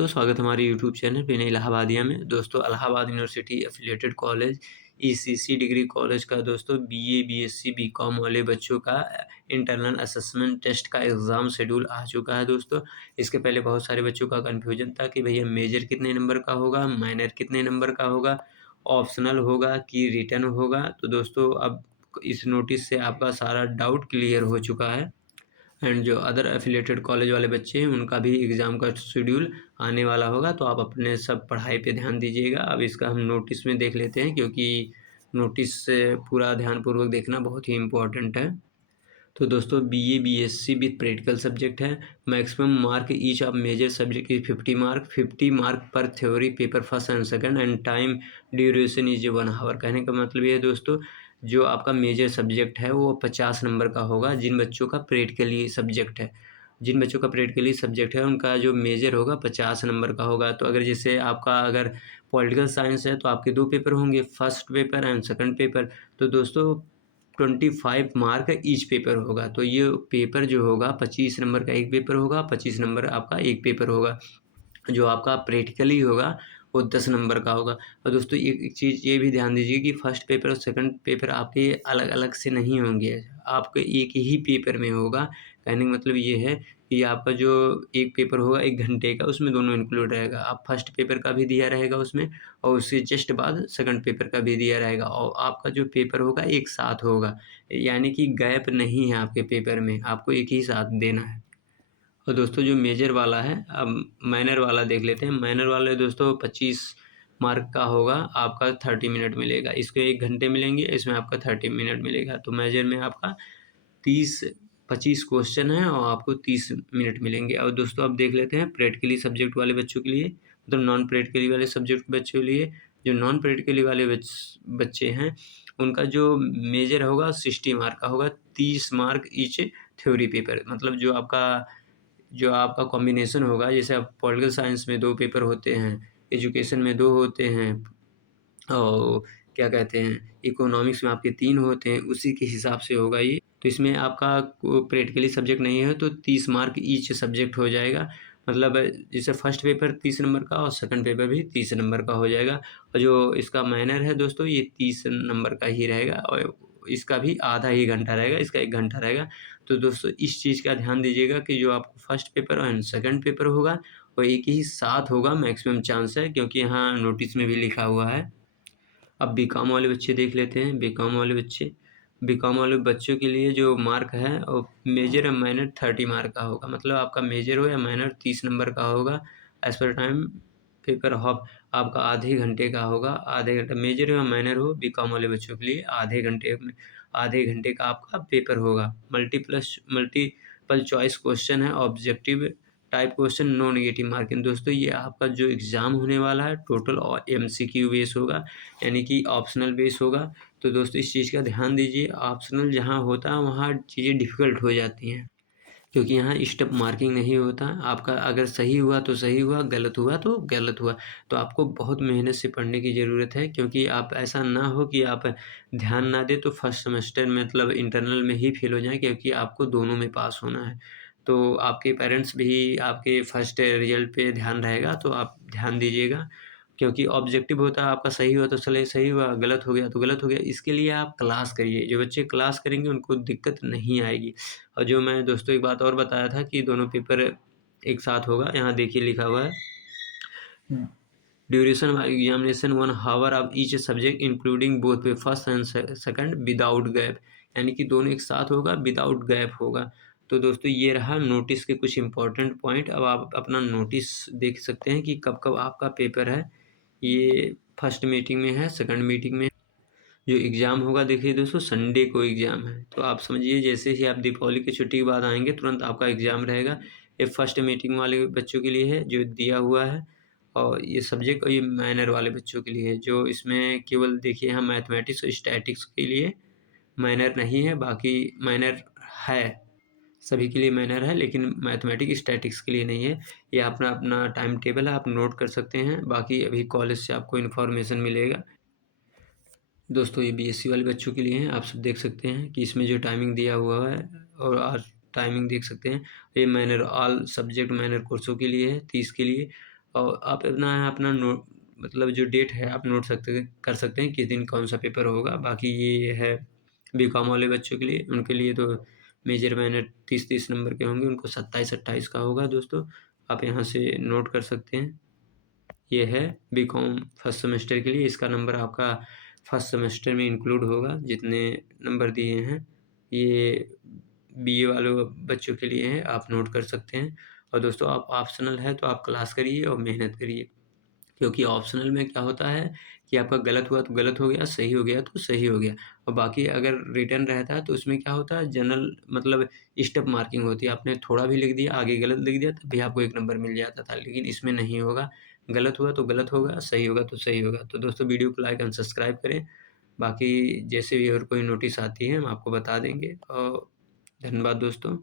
तो स्वागत है हमारे यूट्यूब चैनल विनय इलाहाबादिया में। दोस्तों Allahabad university affiliated college ECC degree college का दोस्तों बीए, बीएससी, बीकॉम वाले बच्चों का इंटरनल असेसमेंट टेस्ट का एग्ज़ाम शेड्यूल आ चुका है दोस्तों। इसके पहले बहुत सारे बच्चों का कन्फ्यूजन था कि भैया मेजर कितने नंबर का होगा, माइनर कितने नंबर का होगा, ऑप्शनल होगा कि रिटन होगा। तो दोस्तों अब इस नोटिस से आपका सारा डाउट क्लियर हो चुका है। एंड जो अदर एफिलिएटेड कॉलेज वाले बच्चे हैं उनका भी एग्ज़ाम का शेड्यूल आने वाला होगा, तो आप अपने सब पढ़ाई पे ध्यान दीजिएगा। अब इसका हम नोटिस में देख लेते हैं, क्योंकि नोटिस से पूरा ध्यानपूर्वक देखना बहुत ही इम्पोर्टेंट है। तो दोस्तों BA, BSc with practical subject है। Maximum mark each of major subject is 50 mark पर theory paper first and second and time duration is 1 hour. कहने का मतलब ये है दोस्तों, जो आपका मेजर सब्जेक्ट है वो 50 नंबर का होगा। जिन बच्चों का प्रैक्टिकली सब्जेक्ट है, जिन बच्चों का प्रैक्टिकली सब्जेक्ट है उनका जो मेजर होगा 50 नंबर का होगा। तो अगर जैसे आपका अगर पॉलिटिकल साइंस है तो आपके 2 पेपर होंगे, first paper and second paper. तो दोस्तों 25 मार्क ईच पेपर होगा। तो ये पेपर जो होगा 25 नंबर का एक पेपर होगा, 25 नंबर आपका एक पेपर होगा। जो आपका प्रैक्टिकली होगा वो 10 नंबर का होगा। और दोस्तों एक चीज़ ये भी ध्यान दीजिए कि फर्स्ट पेपर और सेकंड पेपर आपके अलग-अलग से नहीं होंगे, आपके एक ही पेपर में होगा। कहने का मतलब ये है कि आपका जो एक पेपर होगा 1 घंटे का, उसमें दोनों इंक्लूड रहेगा। आप फर्स्ट पेपर का भी दिया रहेगा उसमें, और उससे जस्ट बाद सेकंड पेपर का भी दिया रहेगा, और आपका जो पेपर होगा एक साथ होगा। यानी कि गैप नहीं है आपके पेपर में, आपको एक ही साथ देना है। और दोस्तों जो मेजर वाला है, अब माइनर वाला देख लेते हैं। माइनर वाले दोस्तों 25 मार्क का होगा, आपका 30 मिनट मिलेगा। इसके 1 घंटे मिलेंगे, इसमें आपका 30 मिनट मिलेगा। तो मेजर में आपका 25 क्वेश्चन है और आपको 30 मिनट मिलेंगे। और दोस्तों अब देख लेते हैं प्रैक्टिकली सब्जेक्ट वाले बच्चों के लिए, मतलब नॉन प्रैक्टिकली वाले सब्जेक्ट के बच्चों के लिए। जो नॉन प्रैक्टिकली वाले बच्चे हैं उनका जो मेजर होगा 60 मार्क का होगा, 30 मार्क ईच थ्योरी पेपर। मतलब जो आपका कॉम्बिनेशन होगा, जैसे अब पॉलिटिकल साइंस में 2 पेपर होते हैं, एजुकेशन में 2 होते हैं, और क्या कहते हैं इकोनॉमिक्स में आपके 3 होते हैं, उसी के हिसाब से होगा ये। तो इसमें आपका को प्रैक्टिकली सब्जेक्ट नहीं है तो 30 मार्क ईच सब्जेक्ट हो जाएगा। मतलब जैसे फर्स्ट पेपर 30 नंबर का और सेकंड पेपर भी 30 नंबर का हो जाएगा। और जो इसका माइनर है दोस्तों ये 30 नंबर का ही रहेगा, और इसका भी आधा ही घंटा रहेगा, इसका 1 घंटा रहेगा। तो दोस्तों इस चीज़ का ध्यान दीजिएगा कि जो आपको first paper and second paper होगा वो एक ही साथ होगा, मैक्सिमम चांस है, क्योंकि यहाँ नोटिस में भी लिखा हुआ है। अब बीकॉम वाले बच्चे देख लेते हैं। बीकॉम वाले बच्चों के लिए जो मार्क है और मेजर और माइनर 30 मार्क का होगा। मतलब आपका मेजर हो या माइनर 30 नंबर का होगा। As per time paper half आपका आधे घंटे का होगा। आधे घंटा मेजर हो या माइनर हो, बीकॉम वाले बच्चों के लिए आधे घंटे का आपका पेपर होगा। मल्टीपल चॉइस क्वेश्चन है, objective type question, no negative marking. दोस्तों ये आपका जो एग्ज़ाम होने वाला है टोटल और एमसीक्यू बेस होगा, यानी कि ऑप्शनल बेस होगा। तो दोस्तों इस चीज़ का ध्यान दीजिए, ऑप्शनल जहाँ होता है वहाँ चीज़ें डिफ़िकल्ट हो जाती हैं, क्योंकि यहाँ स्टेप मार्किंग नहीं होता। आपका अगर सही हुआ तो सही हुआ, गलत हुआ तो गलत हुआ। तो आपको बहुत मेहनत से पढ़ने की ज़रूरत है, क्योंकि आप ऐसा ना हो कि आप ध्यान ना दें तो फर्स्ट सेमेस्टर मतलब इंटरनल में ही फेल हो जाएँ, क्योंकि आपको दोनों में पास होना है। तो आपके पेरेंट्स भी आपके फर्स्ट रिज़ल्ट पे ध्यान रहेगा, तो आप ध्यान दीजिएगा, क्योंकि ऑब्जेक्टिव होता है आपका सही हुआ तो चलिए सही हुआ, गलत हो गया तो गलत हो गया। इसके लिए आप क्लास करिए, जो बच्चे क्लास करेंगे उनको दिक्कत नहीं आएगी। और जो मैं दोस्तों एक बात और बताया था कि दोनों पेपर एक साथ होगा, यहाँ देखिए लिखा हुआ है duration of examination 1 hour of each subject including both paper first and second without gap. यानी कि दोनों एक साथ होगा, विदाउट गैप होगा। तो दोस्तों ये रहा नोटिस के कुछ इंपॉर्टेंट पॉइंट। अब आप अपना नोटिस देख सकते हैं कि कब कब आपका पेपर है। ये फर्स्ट मीटिंग में है, सेकंड मीटिंग में। जो एग्ज़ाम होगा देखिए दोस्तों संडे को एग्ज़ाम है, तो आप समझिए जैसे ही आप दीपावली की छुट्टी के बाद आएँगे तुरंत आपका एग्ज़ाम रहेगा। ये फर्स्ट मीटिंग वाले बच्चों के लिए है जो दिया हुआ है, और ये सब्जेक्ट और ये माइनर वाले बच्चों के लिए है, जो इसमें केवल देखिए यहाँ मैथमेटिक्स और स्टैटिक्स के लिए माइनर नहीं है, बाकी माइनर है, सभी के लिए माइनर है, लेकिन मैथमेटिक्स स्टैटिक्स के लिए नहीं है। ये अपना अपना टाइम टेबल है, आप नोट कर सकते हैं। बाकी अभी कॉलेज से आपको इन्फॉर्मेशन मिलेगा। दोस्तों ये बीएससी वाले बच्चों के लिए हैं, आप सब देख सकते हैं कि इसमें जो टाइमिंग दिया हुआ है, और आज टाइमिंग देख सकते हैं। ये माइनर ऑल सब्जेक्ट माइनर कोर्सों के लिए है, 30 के लिए। और आप अपना मतलब जो डेट है आप नोट कर सकते हैं किस दिन कौन-सा पेपर होगा। बाकी ये है बीकॉम वाले बच्चों के लिए, उनके लिए तो मेजर माइनर 30-30 नंबर के होंगे, उनको 27-28 का होगा दोस्तों। आप यहाँ से नोट कर सकते हैं। ये है बीकॉम फर्स्ट सेमेस्टर के लिए, इसका नंबर आपका फर्स्ट सेमेस्टर में इंक्लूड होगा, जितने नंबर दिए हैं। ये बीए वालों बच्चों के लिए है, आप नोट कर सकते हैं। और दोस्तों आप ऑप्शनल है तो आप क्लास करिए और मेहनत करिए, क्योंकि ऑप्शनल में क्या होता है कि आपका गलत हुआ तो गलत हो गया, सही हो गया तो सही हो गया। और बाकी अगर रिटन रहता है तो उसमें क्या होता है, जनरल मतलब स्टेप मार्किंग होती है। आपने थोड़ा भी लिख दिया, आगे गलत लिख दिया, तब भी आपको 1 नंबर मिल जाता था, लेकिन इसमें नहीं होगा। गलत हुआ तो गलत होगा, सही होगा तो सही होगा। तो दोस्तों वीडियो को लाइक एंड सब्सक्राइब करें। बाकी जैसे भी और कोई नोटिस आती है हम आपको बता देंगे। और धन्यवाद दोस्तों।